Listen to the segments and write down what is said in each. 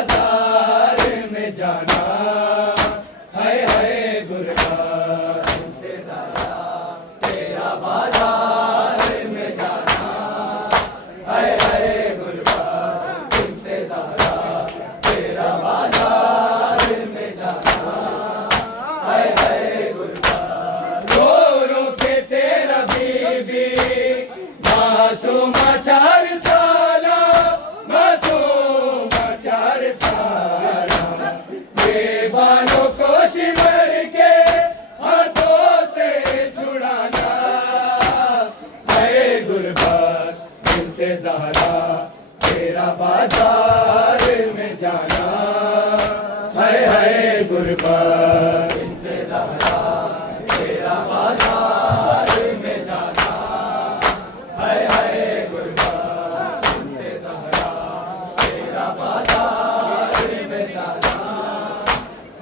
बाजार में जाना, हाय हाय गुरबाज तेरा बाजार में जाना, हाय हाय गुरबाज तेरा बाजार में जाना, हाय हाय गुरबाज रो रो के तेरा बीबी मासूम 4 साला, मासूम 4 साला, बेबानों को शिवर के हाथों से छुड़ाना, हाय गुरबाज बिन्ते ज़हरा तेरा बाजार में जाना, हाय हाय गुरबाज बिन्ते ज़हरा तेरा बाजार में जाना, हाय हाय गुरबाज बिन्ते ज़हरा तेरा बाजार में जाना,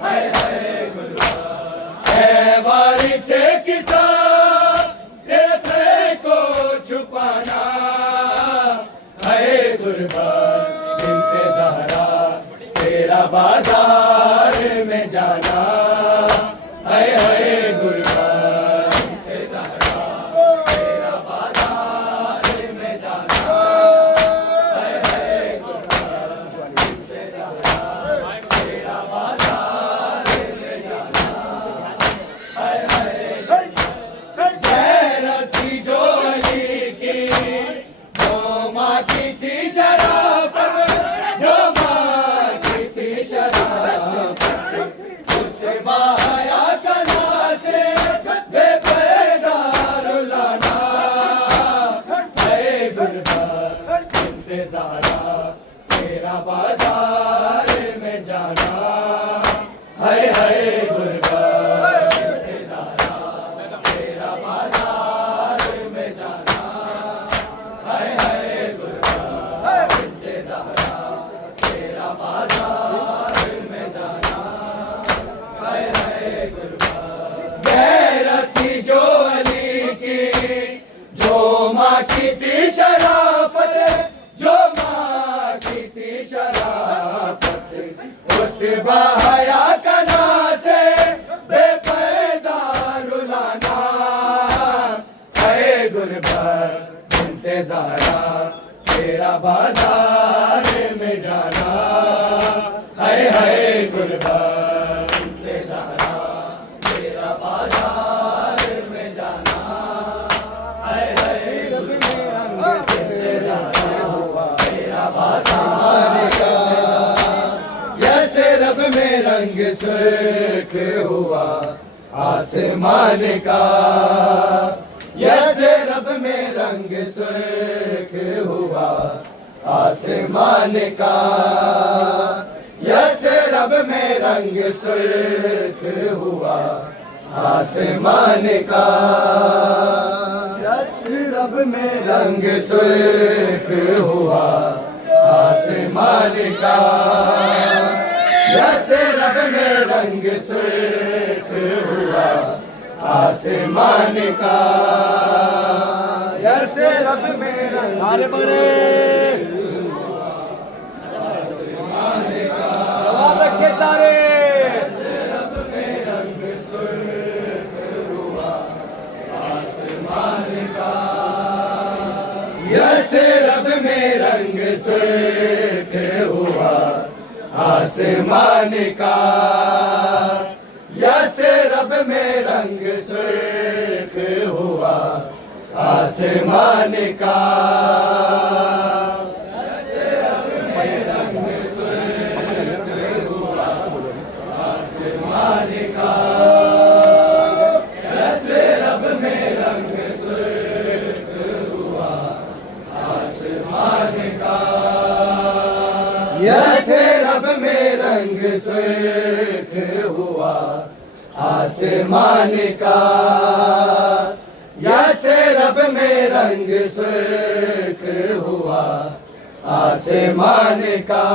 हाय हाय गुरबाज है वारिसे किसा तेरे सर को छुपाना, हाय गुरबाज बिन्ते ज़हरा तेरा बाजार में जाना, हाय हाय गुरबाज बिन्ते ज़हरा तेरा बाजार में जाना, हाय हाय गुरबाज बिन्ते ज़हरा तेरा बाजार में जाना, हाय हाय गैरत थी जो अली की, जो माँ की थी शराफत, जो माँ की थी शराफत, उससे बहाया कला से बेपर्दा रुलाना, हाय गुरबाज बिन्ते ज़हरा तेरा बाजार में जाना, हाय हाय गुरबाज बिन्ते ज़हरा तेरा बाजार में जाना, हाय हाय गुरबाज बिन्ते ज़हरा तेरा बाजार में जाना, हाय हाय गुरबाज गैरत थी जो अली की, जो माँ की थी शराफत, जो माँ की थी शराफत, उस बहाया कना से बेपर्दा रुलाना, हाय गुरबाज बिन्ते ज़हरा तेरा बाजार में जाना, हाय हाय गुरबाज बिन्ते ज़हरा तेरा बाजार में जाना, हाय हाय गुरबाज बिन्ते ज़हरा तेरा बाजार का, जैसे रब में रंग सुर्ख हुआ आसमान का, जैसे रब में रंग सुर्ख हुआ आसमान का, जैसे रब में रंग सुर्ख हुआ आसमान का, जैसे रब में रंग सुर्ख हुआ आसमान का, जैसे रब में रंग सुर्ख हुआ आसमान का, जैसे रब में रंग आसमान का, जवाब रखिए सारे, जैसे रब में रंग सुर्ख हुआ आसमान का, जैसे रब में रंग सुर्ख हुआ आसमान का, जैसे रब में रंग सुर्ख हुआ आसमान का, जैसे रब में रंग सुर्ख हुआ आसमान का, जैसे रब में रंग सुर्ख हुआ आसमान का, जैसे रब में रंग सुर्ख हुआ आसमान का, जैसे रब में रंग सुर्ख हुआ आसमान का,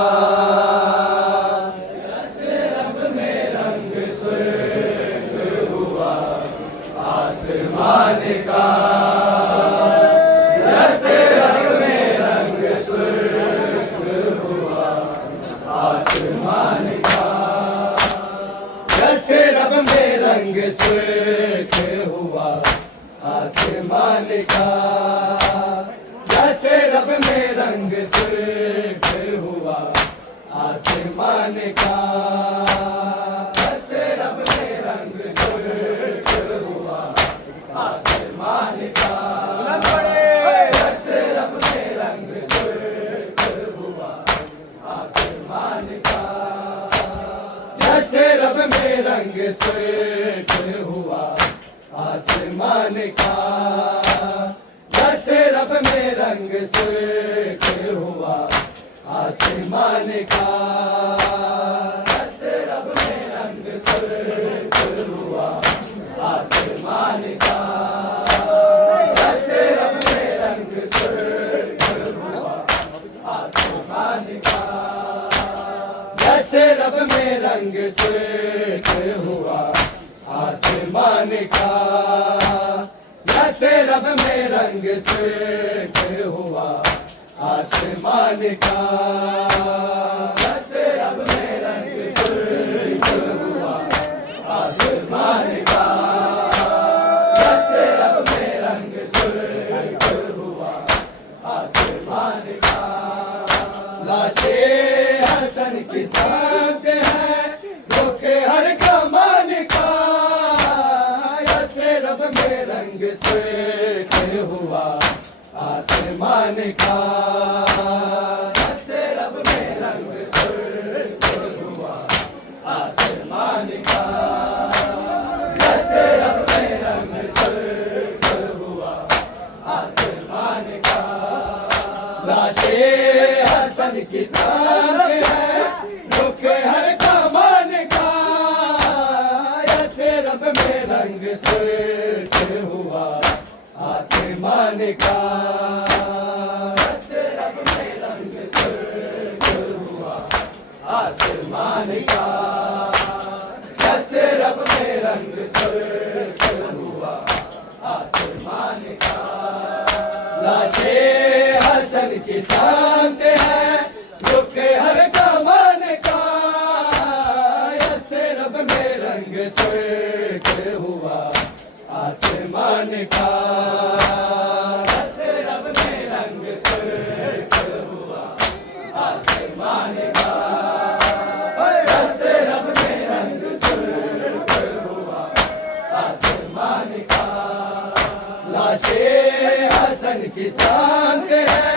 जैसे रब में रंग सुर्ख हुआ आसमान का, जैसे रब में रंग सुर्ख हुआ आसमान आसमान का, जैसे रब में रंग सुर्ख हुआ आसमान का, जैसे रब में रंग सुर्ख हुआ आसमान का, जैसे रब में रंग सुर्ख हुआ आसमान का, जैसे रब में रंग सुर्ख हुआ आसमान का, जैसे रब में रंग सुर्ख हुआ आसमान का, जैसे रब में रंग सुर्ख हुआ आसमान का, जैसे रब में रंग सुर्ख हुआ आसमान का, जैसे रब में रंग सुर्ख हुआ आसमान का, जैसे रब में रंग सुर्ख हुआ आसमान का, जैसे रब में रंग सुर्ख हुआ आसमान का, जैसे रब में रंग सुर्ख हुआ आसमान का, जैसे रब में रंग सुर्ख हुआ आसमान का, लाशे हसन की साथ है रोके हर कमान का, जैसे रब में रंग सुर्ख हुआ आसमान का, जैसे रब में रंग सुर्ख हुआ आसमान का, जैसे रब में रंग सुर्ख हुआ आसमान का, लाशे हसन की साथ है रुके हर कमान का, जैसे रब में रंग सुर्ख हुआ आसमान का, जैसे रब में रंग सुर्ख हुआ आसमान का, जैसे रब में रंग सुर्ख हुआ आसमान का, लाशे हसन की शांत है रुके हर कमान का, जैसे रब में रंग सुर्ख हुआ आसमान का, जैसे रब में रंग सुर्ख हुआ आसमान का, जैसे रब में रंग सुर्ख हुआ आसमान का, लाशे हसन की शांत है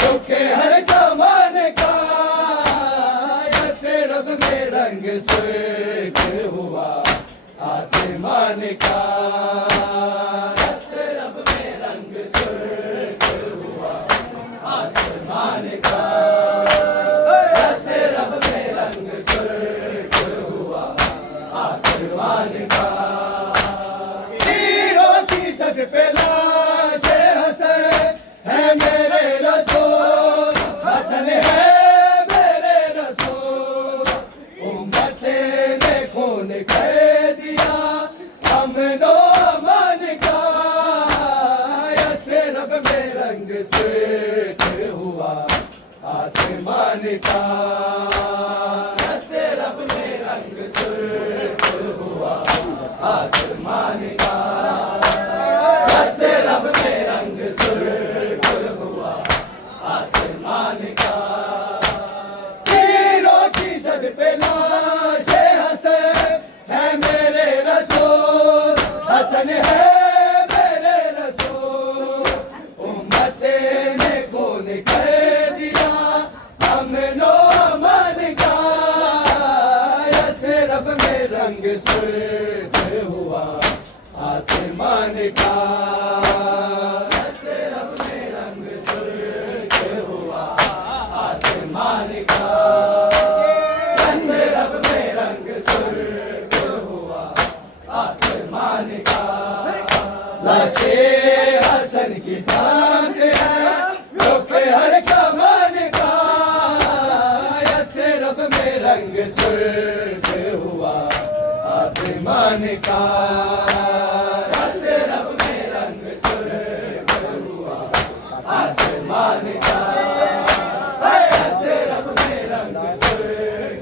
रुके हर कमान का, जैसे रब में रंग सुर्ख हुआ आसमान का, जैसे रब में रंग सुर्ख हुआ आसमान का, जैसे रब में रंग सुर्ख हुआ आसमान का, हीरों की सद पे लाशे हसन है मेरे रसूल, हसन है मेरे रसूल, उम्मते ने खून कर दिया अमनो अमन का, जैसे रब में रंग सुर्ख हुआ आसमान का, जैसे रब में रंग सुर्ख हुआ आसमान का, जैसे रब में रंग सुर्ख हुआ आसमान का, हीरों की सद पे लाशे हसन है मेरे रसूल, हसन है मेरे रसूल, उम्मते ने खून कर दिया अमनो अमन का, जैसे रब में रंग सुर्ख हुआ आसमान का, जैसे रब में रंग सुर्ख हुआ आसमान का, जैसे रब में रंग सुर्ख हुआ आसमान का, लाशे हसन की शांत है रोके हर कमान का, जैसे रब में रंग सुर्ख हुआ आसमान का, जैसे रब में रंग सुर्ख हुआ आसमान का, जैसे रब में रंग सुर्ख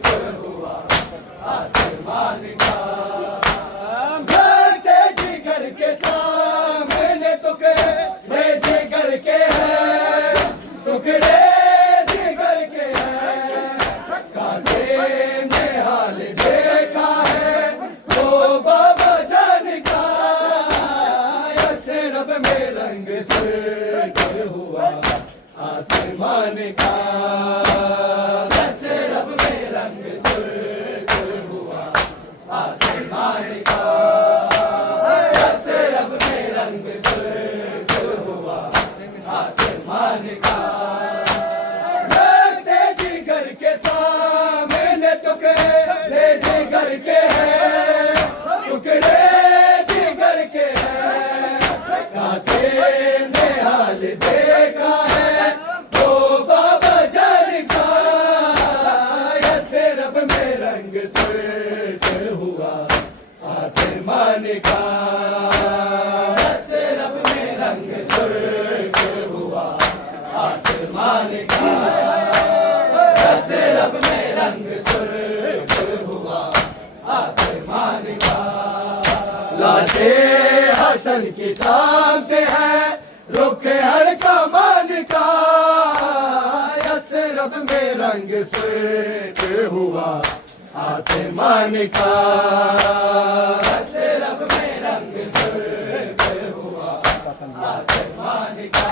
ने हाल देखा है वो बाबा जान का, ऐसे रब में रंग सुर्ख हुआ आसमान का, ऐसे रब में रंग सुर्ख हुआ आसमान का, ऐसे रब में रंग सुर्ख हुआ आसमान का। लगते जिगर के सामने टुकड़े जिगर के हैं, टुकड़े जिगर के हैं, कासिम ने हाल देखा है वो बाबा जान का, ऐसे रब में रंग सुर्ख हुआ आसमान का, ऐसे रब में रंग सुर्ख हुआ आसमान का, ऐसे रब में रंग सुर्ख हुआ आसमान का। लाशें हसन की सामते हैं रुख हर कमान का, ऐसे रब में रंग सुर्ख हुआ आसमान का, ऐसे रब में रंग सुर्ख हुआ आसमान का,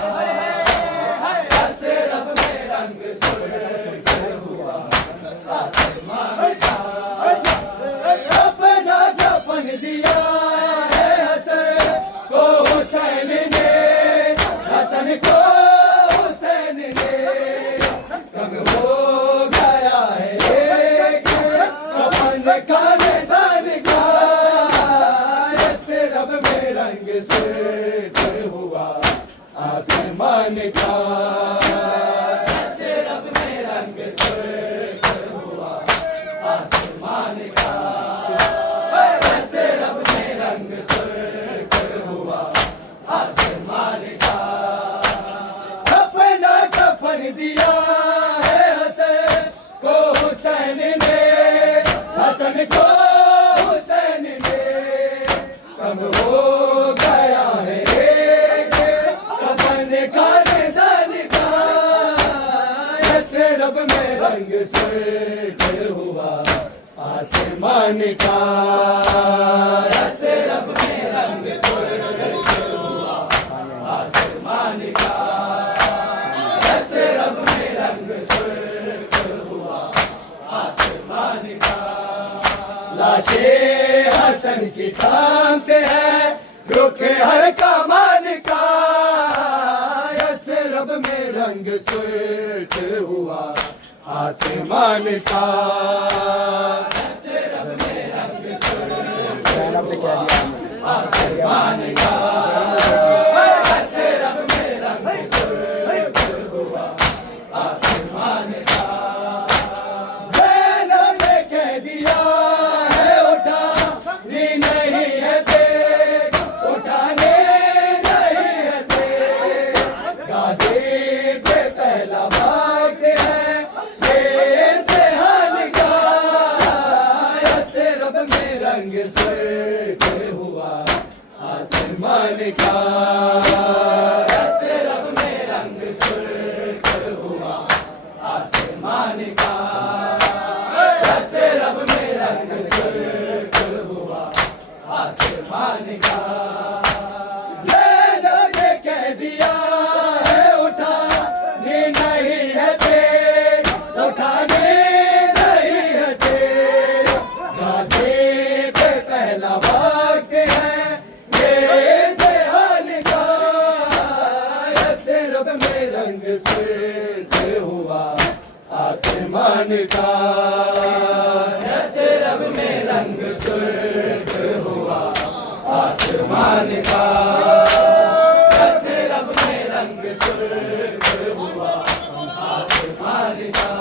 ऐसे रब में रंग सुर्ख हुआ आसमान का। अपना दफन दिया है हसन को हुसैन ने, हसन को हुसैन ने, कब हो गया है एक कफन खानेदान का, ऐसे रब में रंग सुर्ख हुआ आसमान का, ऐसे रब में रंग सुर्ख हुआ आसमान का, ऐसे रब में रंग सुर्ख हुआ आसमान का। अपना कफन दिया है हसन को हुसैन ने, हसन को हुसैन ने, कब हो गया है एक कफन खानेदान का, ऐसे रब में रंग सुर्ख हुआ आसमान का, ऐसे रब में रंग सुर्ख हुआ आसमान का, ऐसे रब में रंग सुर्ख हुआ आसमान का। लाशें हसन की सामते हैं रुख हर कमान का, ऐसे रब में रंग सुर्ख हुआ आसमान का, ऐसे रब में रंग सुर्ख हुआ आसमान का, ऐसे रब में रंग सुर्ख हुआ आसमान का। ज़ैनब ने कह दिया है उठा नी नहीं है देख, उठाने नहीं है देख, गाजी पे पहला वक्त है ये इम्तिहान का, ऐसे रब में रंग सुर्ख हुआ आसमान का, ऐसे रब में रंग सुर्ख हुआ आसमान का, ऐसे रब में रंग सुर्ख हुआ आसमान का। ज़ैनब ने कह दिया है उठा नी नहीं है देख, उठाने नहीं है देख, गाजी पे पहला वक्त है ये इम्तिहान का, ऐसे रब में रंग सुर्ख हुआ आसमान का, ऐसे रब में रंग सुर्ख हुआ आसमान का, ऐसे रब में रंग सुर्ख हुआ आसमान का।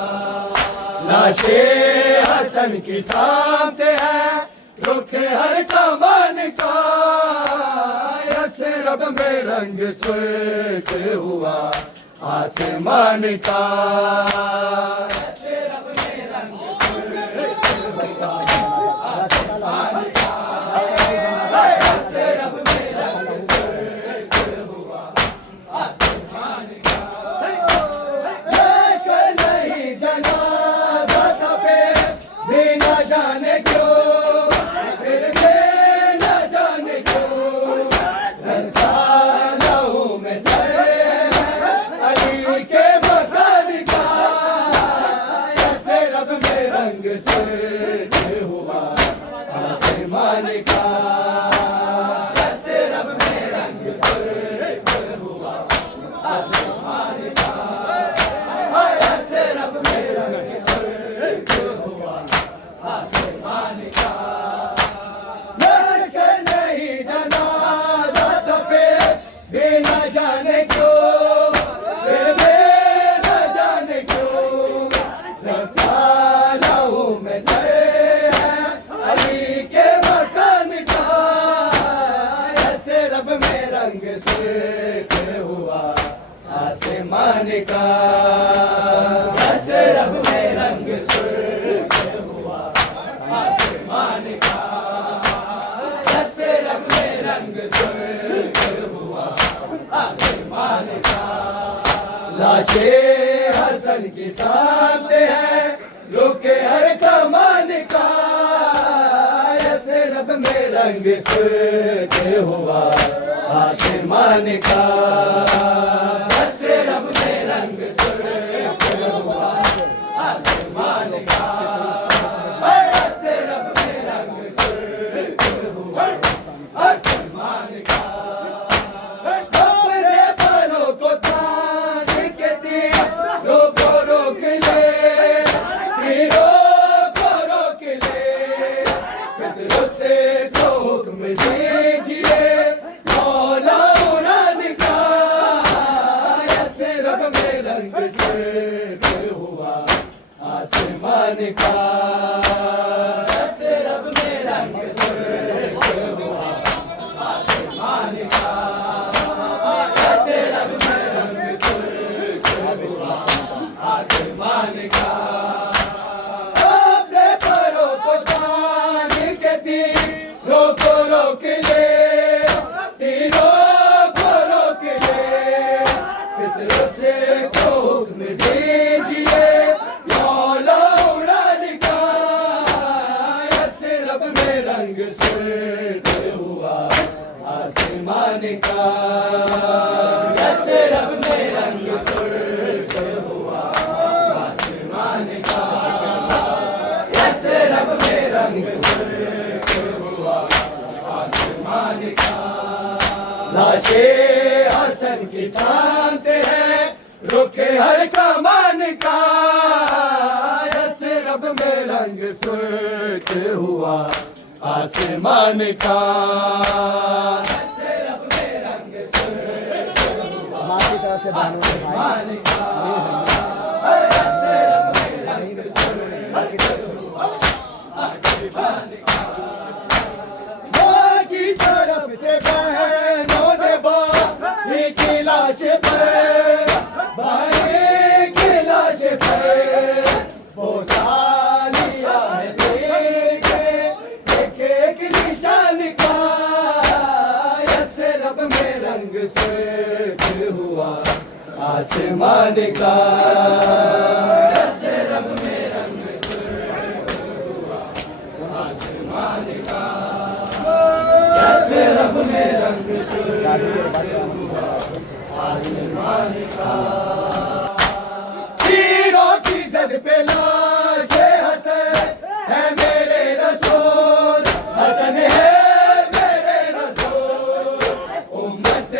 लाशें हसन की सामते हैं रुख हर कमान का, ऐसे रब में रंग सुर्ख हुआ आसमान का, ऐसे रब में रंग सुर्ख हुआ आसमान का, ऐसे रब में रंग सुर्ख हुआ आसमान का। लश्कर नहीं जनाजा पे स्वर्ग हुआ आसमान का, ऐसे रब में रंग स्वर्ग हुआ आसमान का, ऐसे रब में रंग स्वर्ग हुआ आसमान का। लश्कर नहीं जनाजा तपे बिना जाने क्यों, बिना जाने क्यों, रास्ता लहू में तय है अली के मकान का, ऐसे रब में रंग स्वर्ग हुआ आसमान का, ऐसे रब में रंग स्वर्ग हुआ आसमान का, ऐसे रब में रंग स्वर्ग हुआ आसमान का। लाशे हसन की सामने है रुके हर कमान का, ऐसे रब में रंग स्वर्ग हुआ आसमान का, ऐसे रब में रंग स्वर्ग हुआ आसमान का, ऐसे रब में रंग स्वर्ग हुआ आसमान का। अपने परों को तान के तीरों को रोक ले, तीरों को रोक ले, फितरों से को हुक्म दीजिए मौला उड़ान का, ऐसे रब में रंग स्वर्ग हुआ आसमान का, ऐसे रब में रंग स्वर्ग हुआ आसमान का, ऐसे रब में रंग स्वर्ग हुआ आसमान का। अपने परों को तान के तीरों को रोक ले, तीरों को रोक ले, फितरों से को हुक्म दीजिए मौला उड़ान का, ऐसे रब में रंग स्वर्ग हुआ आसमान का, ऐसे रब में रंग स्वर्ग हुआ आसमान का, ऐसे रब में रंग स्वर्ग हुआ आसमान का। लाशे हसन की शांत है रुके हर कमान का, ऐसे रब में रंग स्वर्ग हुआ आसमान का, ऐसे रब में रंग स्वर्ग हुआ आसमान का, ऐसे रब में रंग स्वर्ग हुआ आसमान का। माँ की तरफ से बहनों ने भाई की लाश पर, भाई की लाश पर बोसा लिया है देखे एक एक निशान का, ऐसे रब में रंग स्वर्ग हुआ आसमान का, ऐसे रब में रंग स्वर्ग हुआ आसमान का, ऐसे रब में रंग स्वर्ग हुआ आसमान का। तीरों की जद पे लाशे हसन है मेरे रसूल, हसन है मेरे रसूल, उम्मत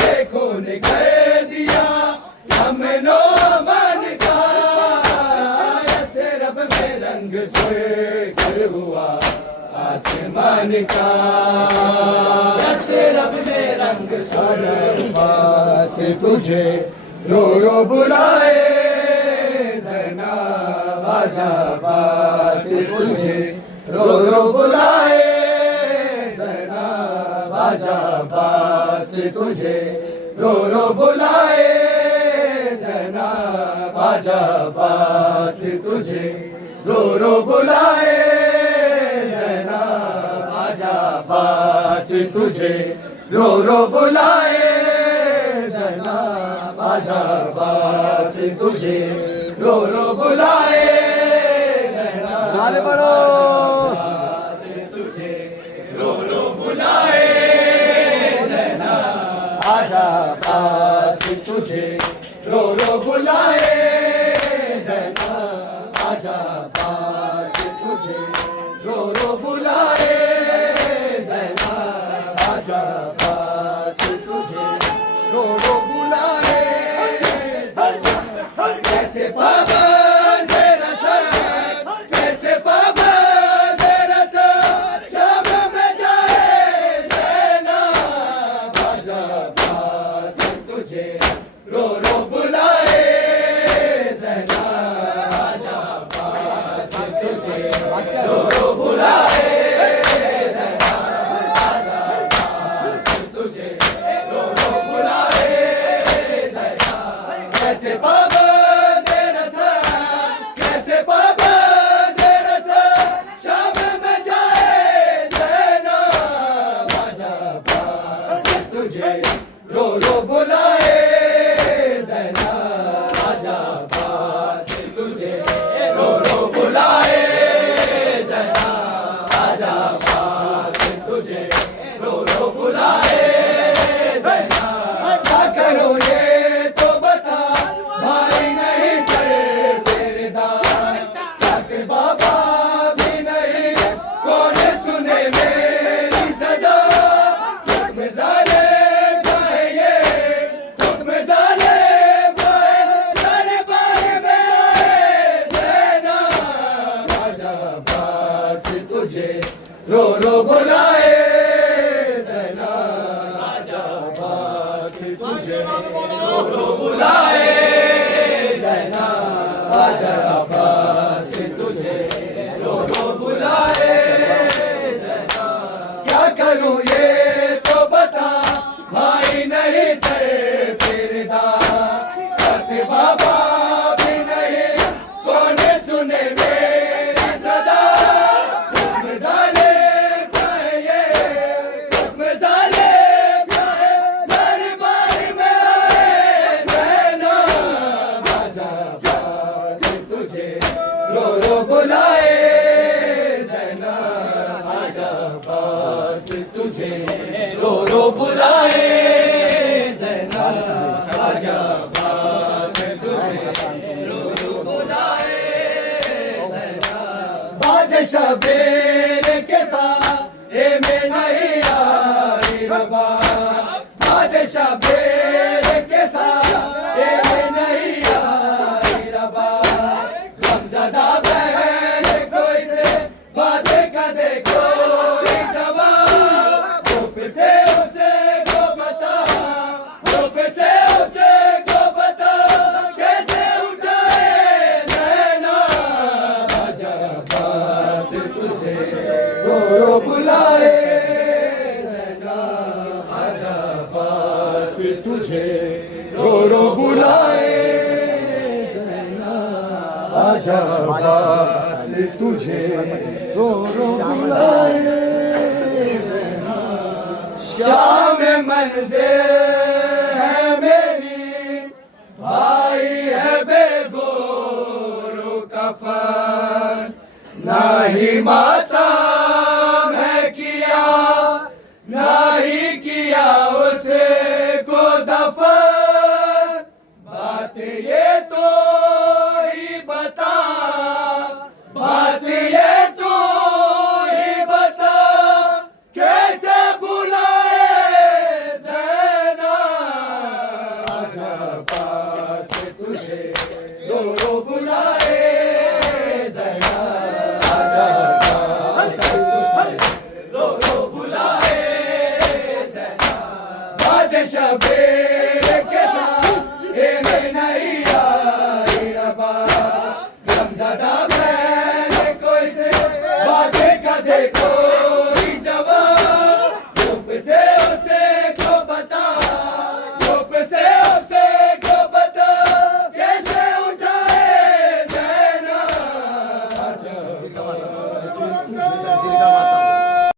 ने खून कर दिया हमनो अमन का, ऐसे रब में रंग स्वर्ग हुआ आसमान का, ऐसे रब में रंग स्वर्ग पास तुझे रो रो बुलाए ज़ैनब आजा पास तुझे रो रो बुलाए ज़ैनब आजा पास तुझे रो रो बुलाए ज़ैनब आजा पास तुझे रो रो बुलाए ज़ैनब आजा पास तुझे रो रो बुलाए ज़ैनब आजा पास तुझे रो रो बुलाए ज़ैनब पास तुझे रो रो बुलाए ज़ैनब आजा पास तुझे रो रो बुलाए ज़ैनब आजा पास रो रो बुलाए ज़ैना आजा पास तुझे रो रो बुलाए ज़ैना कैसे पाबंद रज़ा कैसे पाबंद रज़ा शाम में जाए ज़ैना आजा पास तुझे रो रो बुलाए ज़ैना आजा पास तुझे रो रो बुलाए ज़ैना आजा पास तुझे रो रो बुलाए ज़ैना क्या करो ये तो बता भाई नहीं सर तेरे दार सक बाबा भी नहीं कौन सुने मेरी सदा तुम जाले गाए ये तुम जाले गाए दरबार में आए ज़ैना आजा पास तुझे रो रो बुलाए ज़ैना आजा पास तुझे रो रो बुलाए ज़ैना आजा पास तुझे रो रो बुलाए ज़ैना क्या करूं ये तो बता भाई नहीं सर पेरेदार सत बाबा भी नहीं कौन सुने मेरी सदा तुम जाले गाए तुम जाले गाए दरबार में आए ज़ैना आजा पास तुझे रो रो बुलाए ज़ैना आजा पास तुझे रो रो बुलाए ज़ैना आजा पास तुझे रो रो बुलाए ज़ैना बादशाह बेर के साथ ए में नहीं आई रबा बादशाह बेर के साथ ए में नहीं आई रबा गमज़दा बहन कोई से बात का देखो जवाब चुप से उसे को बता चुप से उसे को बता कैसे उठाए ज़ैना आजा पास तुझे रो रो बुलाए ज़ैना आजा पास तुझे रो रो बुलाए ज़ैना आजा पास तुझे रो रो बुलाए ज़ैना शाम मंज़िल है मेरी भाई है बेगोरो कफन नहीं माता मैं किया नहीं किया उसे को दफन बात ये तो ही बता बात ये तो ही बता कैसे बुलाए ज़ैना आजा पास तुझे रो रो बुलाए ज़ैना आजा पास तुझे रो रो बुलाए ज़ैना बादशाह बेर के साथ ए में नहीं आई रबा गमज़दा बहन कोई से बात का देखो